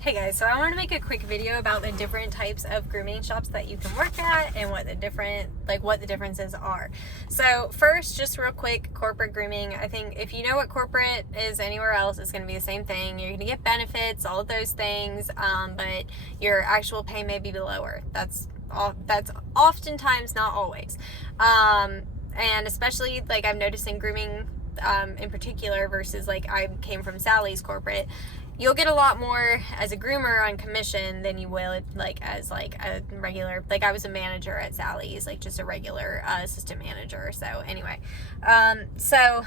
Hey guys, so I want to make a quick video about the different types of grooming shops that you can work at and what the differences are. So first, just real quick, corporate grooming. I think if you know what corporate is anywhere else, it's going to be the same thing. You're going to get benefits, all of those things, but your actual pay may be lower. That's oftentimes, not always. And especially like I've noticed in grooming in particular versus like I came from Sally's corporate, you'll get a lot more as a groomer on commission than you will like as like a regular, like I was a manager at Sally's, like just a regular assistant manager. So anyway, so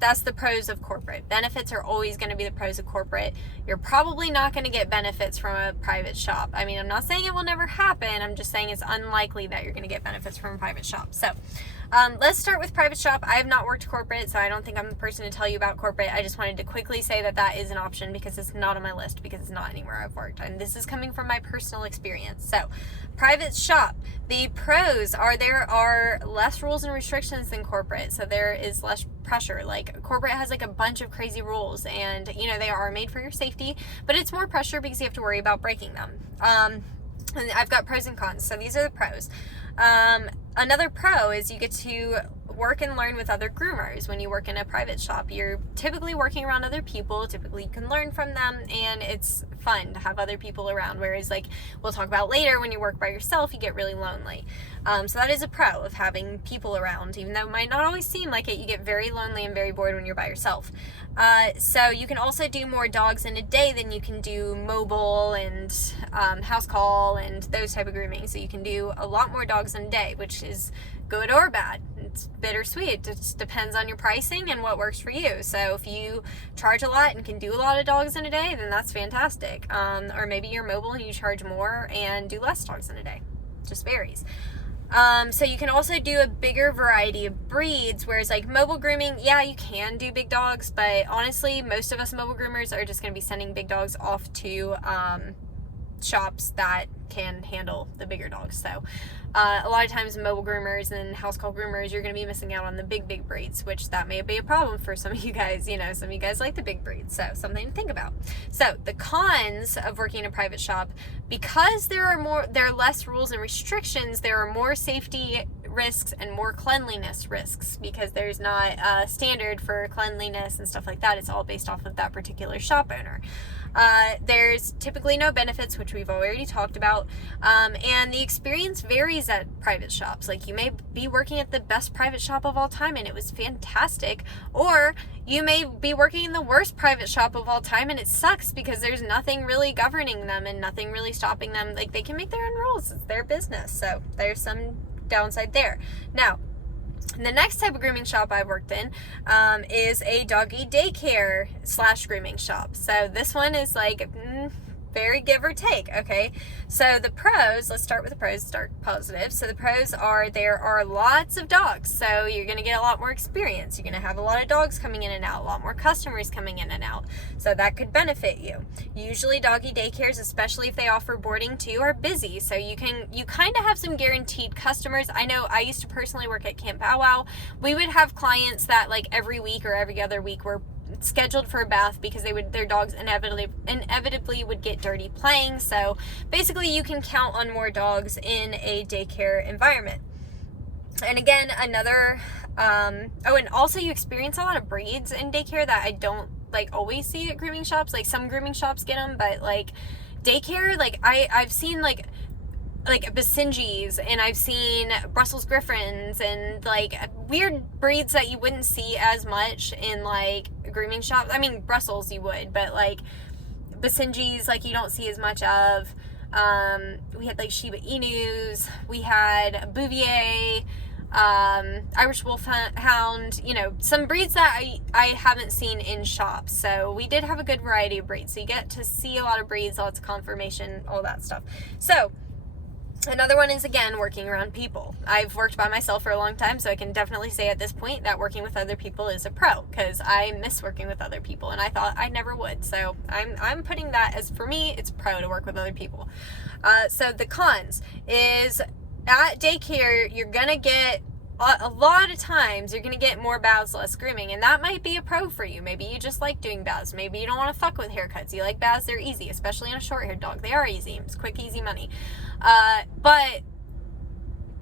that's the pros of corporate. Benefits are always going to be the pros of corporate. You're probably not going to get benefits from a private shop. I mean, I'm not saying it will never happen. I'm just saying it's unlikely that you're going to get benefits from a private shop. So let's start with private shop. I have not worked corporate, so I don't think I'm the person to tell you about corporate. I just wanted to quickly say that that is an option because it's not on my list, because it's not anywhere I've worked. And this is coming from my personal experience. So private shop, the pros are there are less rules and restrictions than corporate. So there is less pressure. Like corporate has like a bunch of crazy rules, and you know, they are made for your safety, but it's more pressure because you have to worry about breaking them. And I've got pros and cons. So these are the pros. Another pro is you get to work and learn with other groomers. When you work in a private shop, you're typically working around other people. Typically you can learn from them, and it's fun to have other people around. Whereas like we'll talk about later, when you work by yourself, you get really lonely. So that is a pro of having people around. Even though it might not always seem like it, you get very lonely and very bored when you're by yourself. So you can also do more dogs in a day than you can do mobile and house call and those type of grooming. So you can do a lot more dogs in a day, which is good or bad. It's bittersweet. It just depends on your pricing and what works for you. So if you charge a lot and can do a lot of dogs in a day, then that's fantastic. Or maybe you're mobile and you charge more and do less dogs in a day. Just varies. So you can also do a bigger variety of breeds, whereas like mobile grooming, yeah, you can do big dogs, but honestly, most of us mobile groomers are just going to be sending big dogs off to shops that can handle the bigger dogs. So a lot of times mobile groomers and house call groomers, you're going to be missing out on the big breeds, which that may be a problem for some of you guys. You know, some of you guys like the big breeds, so something to think about. So the cons of working in a private shop, because there are less rules and restrictions, there are more safety risks and more cleanliness risks, because there's not a standard for cleanliness and stuff like that. It's all based off of that particular shop owner. There's typically no benefits, which we've already talked about, and the experience varies at private shops. Like you may be working at the best private shop of all time and it was fantastic, or you may be working in the worst private shop of all time and it sucks because there's nothing really governing them and nothing really stopping them. Like they can make their own rules, it's their business. So there's some downside there. Now, the next type of grooming shop I've worked in is a doggy daycare / grooming shop. So this one is like very give or take. Okay, so the pros, let's start with the pros, start positive. So the pros are there are lots of dogs, so you're going to get a lot more experience. You're going to have a lot of dogs coming in and out, a lot more customers coming in and out, so that could benefit you. Usually doggy daycares, especially if they offer boarding too, are busy, so you kind of have some guaranteed customers. I know I used to personally work at Camp Bow Wow. We would have clients that like every week or every other week were scheduled for a bath because their dogs inevitably would get dirty playing. So basically you can count on more dogs in a daycare environment. And again, another and also you experience a lot of breeds in daycare that I don't like always see at grooming shops. Like some grooming shops get them, but like daycare, like I've seen like Basenjis, and I've seen Brussels Griffins and like weird breeds that you wouldn't see as much in like grooming shops. I mean, Brussels you would, but like Basenjis, like you don't see as much of. We had like Shiba Inus, we had Bouvier, Irish Wolfhound, you know, some breeds that I haven't seen in shops. So we did have a good variety of breeds. So you get to see a lot of breeds, lots of confirmation, all that stuff. So another one is, again, working around people. I've worked by myself for a long time, so I can definitely say at this point that working with other people is a pro, because I miss working with other people, and I thought I never would. So I'm putting that as, for me, it's pro to work with other people. So the cons is at daycare, you're going to get a lot of times you're going to get more baths, less grooming, and that might be a pro for you. Maybe you just like doing baths. Maybe you don't want to fuck with haircuts. You like baths, they're easy, especially on a short-haired dog. They are easy. It's quick, easy money. But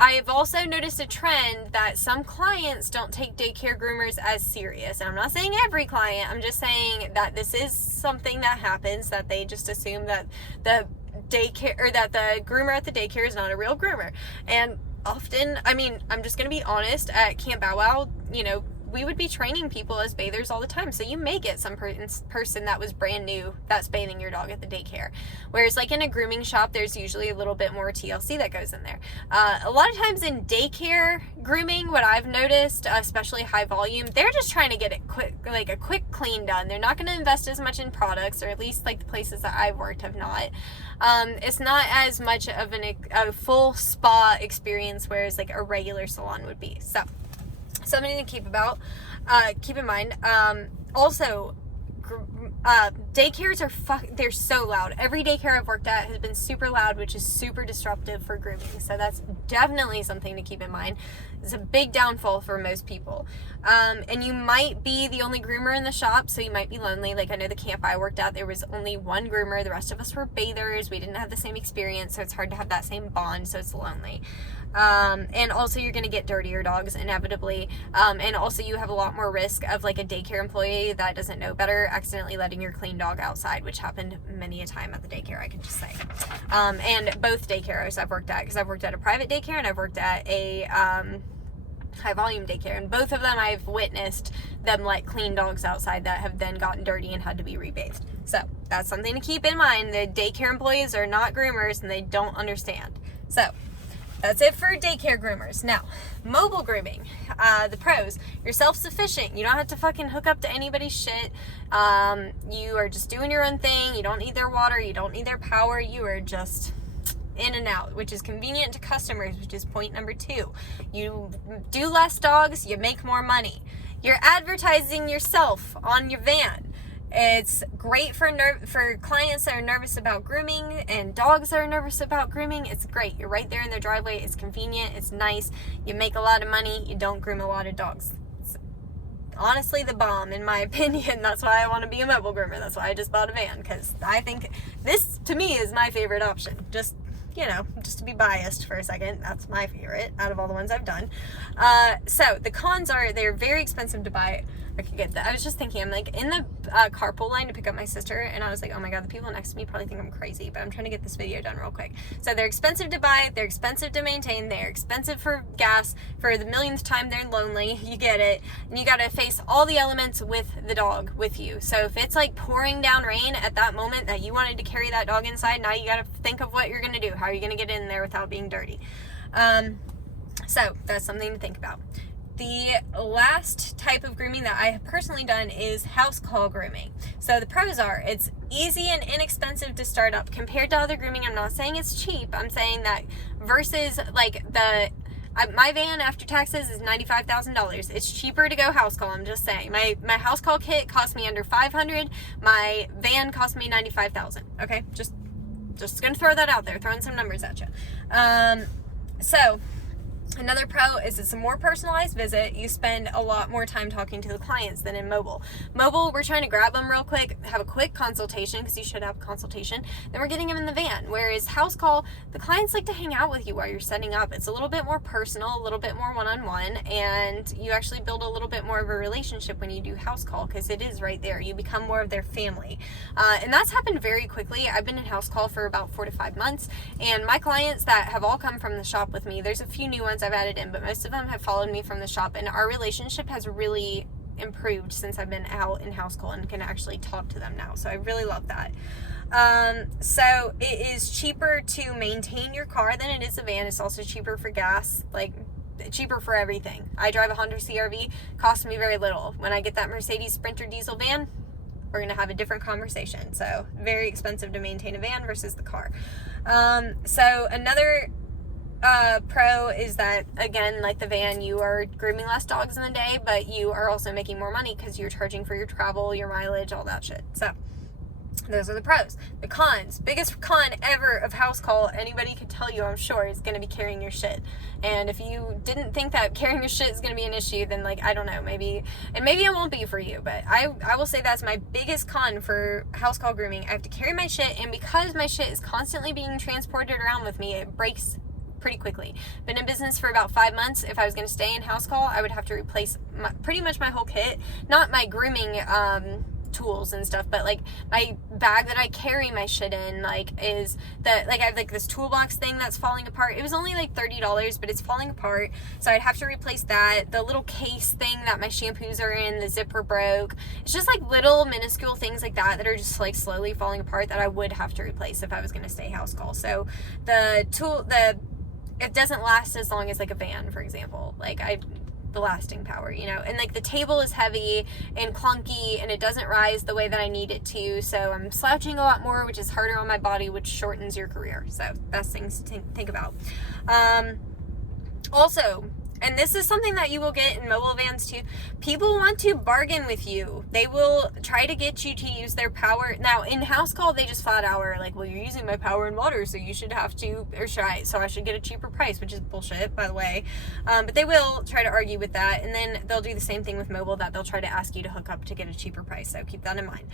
I have also noticed a trend that some clients don't take daycare groomers as serious. And I'm not saying every client. I'm just saying that this is something that happens, that they just assume that the daycare, or that the groomer at the daycare is not a real groomer. And often, I mean, I'm just going to be honest, at Camp Bow Wow, you know, we would be training people as bathers all the time. So you may get some person that was brand new that's bathing your dog at the daycare. Whereas like in a grooming shop, there's usually a little bit more TLC that goes in there. A lot of times in daycare grooming, what I've noticed, especially high volume, they're just trying to get it quick, like a quick clean done. They're not going to invest as much in products, or at least like the places that I've worked have not. It's not as much of a full spa experience, whereas like a regular salon would be. So something to keep in mind. Also, daycares they're so loud. Every daycare I've worked at has been super loud, which is super disruptive for grooming. So that's definitely something to keep in mind. It's a big downfall for most people. And you might be the only groomer in the shop, so you might be lonely. Like I know the camp I worked at, there was only one groomer. The rest of us were bathers. We didn't have the same experience, so it's hard to have that same bond, so it's lonely. And also you're going to get dirtier dogs inevitably. And also you have a lot more risk of like a daycare employee that doesn't know better accidentally letting your clean dog outside, which happened many a time at the daycare, I can just say. And both daycares I've worked at, because I've worked at a private daycare and I've worked at a high volume daycare, and both of them I've witnessed them let clean dogs outside that have then gotten dirty and had to be rebathed. So that's something to keep in mind. The daycare employees are not groomers and they don't understand. So that's it for daycare groomers. Now, mobile grooming, the pros. You're self-sufficient. You don't have to fucking hook up to anybody's shit. You are just doing your own thing. You don't need their water. You don't need their power. You are just in and out, which is convenient to customers, which is point number 2. You do less dogs, you make more money. You're advertising yourself on your van. It's great for clients that are nervous about grooming and dogs that are nervous about grooming. It's great. You're right there in their driveway. It's convenient. It's nice. You make a lot of money. You don't groom a lot of dogs. It's honestly the bomb, in my opinion. That's why I want to be a mobile groomer. That's why I just bought a van, because I think this, to me, is my favorite option. Just, you know, just to be biased for a second, that's my favorite out of all the ones I've done. So the cons are they're very expensive to buy. I could get that. I was just thinking, I'm like in the carpool line to pick up my sister, and I was like, oh my god, the people next to me probably think I'm crazy, but I'm trying to get this video done real quick. So they're expensive to buy, they're expensive to maintain, they're expensive for gas. For the millionth time, they're lonely. You get it. And you gotta face all the elements with the dog with you. So if it's like pouring down rain at that moment that you wanted to carry that dog inside, now you gotta think of what you're gonna do. How are you gonna get in there without being dirty? So that's something to think about. The last type of grooming that I have personally done is house call grooming. So the pros are it's easy and inexpensive to start up compared to other grooming. I'm not saying it's cheap. I'm saying that versus like my van after taxes is $95,000. It's cheaper to go house call. I'm just saying. My house call kit cost me under $500. My van cost me $95,000. Okay, just gonna throw that out there, throwing some numbers at you. So another pro is it's a more personalized visit. You spend a lot more time talking to the clients than in mobile. Mobile, we're trying to grab them real quick, have a quick consultation, because you should have a consultation, then we're getting them in the van. Whereas house call, the clients like to hang out with you while you're setting up. It's a little bit more personal, a little bit more one-on-one, and you actually build a little bit more of a relationship when you do house call, because it is right there. You become more of their family. And that's happened very quickly. I've been in house call for about 4 to 5 months, and my clients that have all come from the shop with me, there's a few new ones I've added in, but most of them have followed me from the shop, and our relationship has really improved since I've been out in house call and can actually talk to them now. So I really love that. So it is cheaper to maintain your car than it is a van. It's also cheaper for gas, like cheaper for everything. I drive a Honda CR-V, costs me very little. When I get that Mercedes Sprinter diesel van, we're going to have a different conversation. So very expensive to maintain a van versus the car. So another pro is that, again, like the van, you are grooming less dogs in the day, but you are also making more money because you're charging for your travel, your mileage, all that shit. So Those are the pros. The cons, biggest con ever of house call, anybody could tell you, I'm sure, is going to be carrying your shit. And if you didn't think that carrying your shit is going to be an issue, then like, I don't know, maybe it won't be for you, but I will say that's my biggest con for house call grooming. I have to carry my shit, and because my shit is constantly being transported around with me, it breaks pretty quickly. Been in business for about 5 months. If I was going to stay in house call, I would have to replace pretty much my whole kit, not my grooming tools and stuff, but like my bag that I carry my shit in, like, is that, like, I have like this toolbox thing that's falling apart. It was only like $30, but it's falling apart, so I'd have to replace that. The little case thing that my shampoos are in, the zipper broke. It's just like little minuscule things like that are just like slowly falling apart that I would have to replace if I was going to stay house call. So it doesn't last as long as like a van, for example. Like, the lasting power, you know, and like the table is heavy and clunky and it doesn't rise the way that I need it to, so I'm slouching a lot more, which is harder on my body, which shortens your career. So best things to think about. Also, and this is something that you will get in mobile vans too, people want to bargain with you. They will try to get you to use their power. Now, in house call, they just flat out are like, well, you're using my power and water, so you should have to, I should get a cheaper price, which is bullshit, by the way. But they will try to argue with that, and then they'll do the same thing with mobile, that they'll try to ask you to hook up to get a cheaper price, so keep that in mind.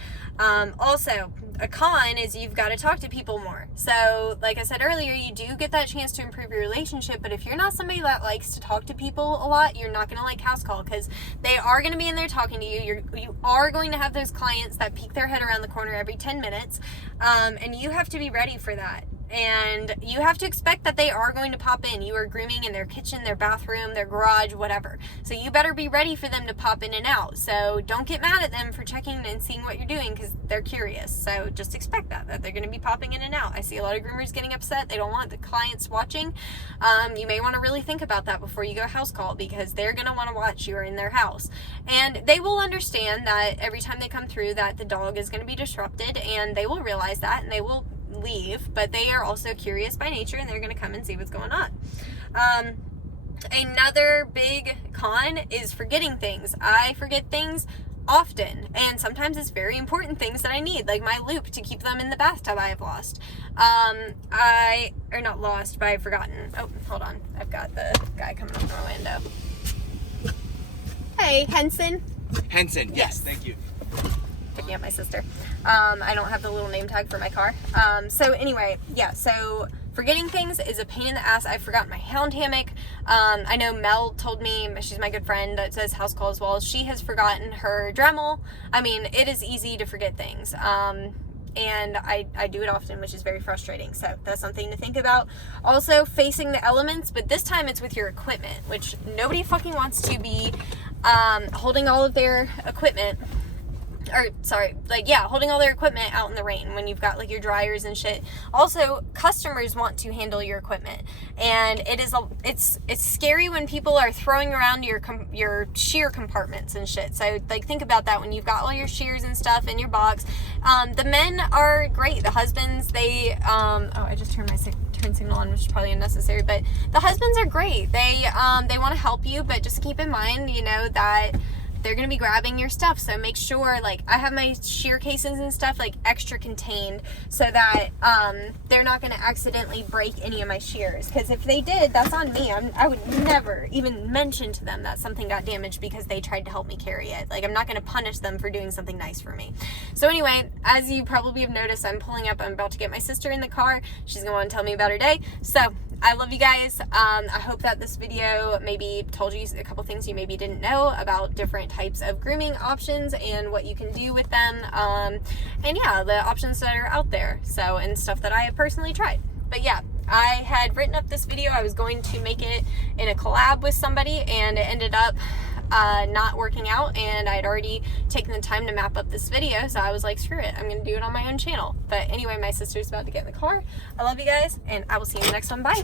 Also, a con is you've got to talk to people more. So, like I said earlier, you do get that chance to improve your relationship, but if you're not somebody that likes to talk to people a lot, you're not going to like house call, because they are going to be in there talking to you. You are going to have those clients that peek their head around the corner every 10 minutes, and you have to be ready for that. And you have to expect that they are going to pop in. You are grooming in their kitchen, their bathroom, their garage, whatever. So you better be ready for them to pop in and out. So don't get mad at them for checking and seeing what you're doing, because they're curious. So just expect that they're going to be popping in and out. I see a lot of groomers getting upset. They don't want the clients watching. You may want to really think about that before you go house call, because they're going to want to watch you are in their house. And they will understand that every time they come through that the dog is going to be disrupted, and they will realize that, and they will leave, but they are also curious by nature, and they're going to come and see what's going on. Another big con is forgetting things. I forget things often, and sometimes it's very important things that I need, like my loop to keep them in the bathtub I have lost. Not lost, but I've forgotten. Oh, hold on. I've got the guy coming up from Orlando. Hey, Henson. Henson, yes, thank you. Picking up my sister. I don't have the little name tag for my car. So anyway, yeah, so forgetting things is a pain in the ass. I forgot my hound hammock. I know Mel told me, she's my good friend that says house call as well, she has forgotten her Dremel. I mean, it is easy to forget things. And I do it often, which is very frustrating. So that's something to think about. Also, facing the elements, but this time it's with your equipment, which nobody fucking wants to be holding all of their equipment, holding all their equipment out in the rain when you've got like your dryers and shit. Also, customers want to handle your equipment, and it's scary when people are throwing around your shear compartments and shit. So like, think about that when you've got all your shears and stuff in your box. The men are great. The husbands, they I just turned my turn signal on, which is probably unnecessary, but the husbands are great. They want to help you, but just keep in mind, you know, that they're going to be grabbing your stuff. So make sure, like, I have my shear cases and stuff like extra contained, so that they're not going to accidentally break any of my shears, because if they did, that's on me. I would never even mention to them that something got damaged because they tried to help me carry it. Like, I'm not going to punish them for doing something nice for me. So anyway, as you probably have noticed, I'm pulling up. I'm about to get my sister in the car. She's going to want to tell me about her day. So I love you guys. I hope that this video maybe told you a couple things you maybe didn't know about different types of grooming options and what you can do with them. And yeah, the options that are out there. So, and stuff that I have personally tried. But yeah, I had written up this video. I was going to make it in a collab with somebody, and it ended up not working out, and I had already taken the time to map up this video, so I was like, screw it, I'm gonna do it on my own channel. But anyway, my sister's about to get in the car. I love you guys, and I will see you in the next one. Bye.